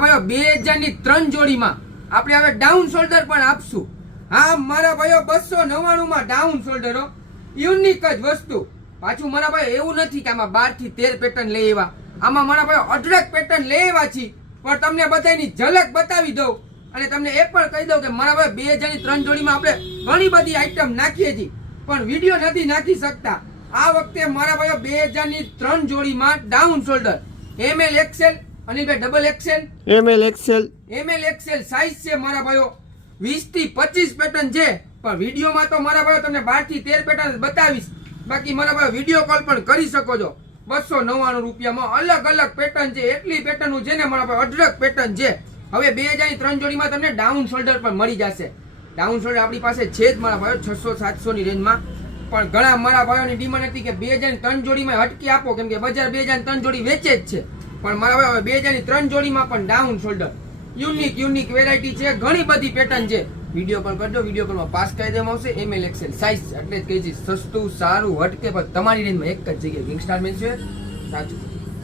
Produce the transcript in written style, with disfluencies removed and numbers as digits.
ભાઈઓ 2000 ની 3 જોડીમાં આપણે હવે ડાઉન શોલ્ડર પણ આપશું. હા મારા ભાઈઓ 299 માં ડાઉન શોલ્ડરો યુનિક જ વસ્તુ. પાછું મારા ભાઈ એવું નથી કે આમાં 12 થી 13 પેટર્ન લઈ આવ્યા. આમાં મારા ભાઈ અઢળક પેટર્ન લઈ આવ્યા છે, પણ તમને બધાની ઝલક બતાવી દઉં અને તમને એ પણ કહી દઉં કે મારા ભાઈ 2000 ની 3 જોડીમાં આપણે ઘણી બધી આઈટમ નાખીએ છીએ, પણ વિડીયો નથી નાખી શકતા. આ વખતે મારા ભાઈઓ 2000 ની 3 જોડીમાં ડાઉન શોલ્ડર ML XL અને double XL ML XL size છે મારા ભાઈઓ. 20 થી 25 પેટર્ન છે, પણ વિડીયોમાં તો મારા ભાઈઓ તમને 12 થી 13 પેટર્ન બતાવીશ. બાકી મારા ભાઈ વિડીયો કોલ પણ કરી શકો છો. 299 રૂપિયામાં અલગ અલગ પેટર્ન છે. એટલી પેટર્ન છે ને મારા ભાઈ, અઢળક પેટર્ન છે. હવે 2000 ની 3 જોડીમાં તમને ડાઉન શોલ્ડર પણ મળી જશે. ડાઉન શોલ્ડર આપણી પાસે છે જ મારા ભાઈઓ 600-700 ની રેન્જમાં. પણ ઘણા મારા ભાઈઓની ડિમાન્ડ હતી કે 2000 ની 3 જોડીમાં હટકી આપો, કેમ કે બજાર 2000 ની 3 જોડી વેચે જ છે. પણ મારા ભાઈઓ 2000 ની 3 જોડીમાં પણ ડાઉન શોલ્ડર યુનિક વેરાયટી છે, ઘણી બધી પેટર્ન છે. વિડીયો કોલ કરજો, વિડીયો કોલમાં પાસ કરી દેવામાં આવશે. ML XL સાઈઝ એટલે જ કહી છે સસ્તું સારું હટકે, પણ તમારી રેન્જમાં એક જ જગ્યાએ કિંગસ્ટાર મેન્સ છે. સાચું.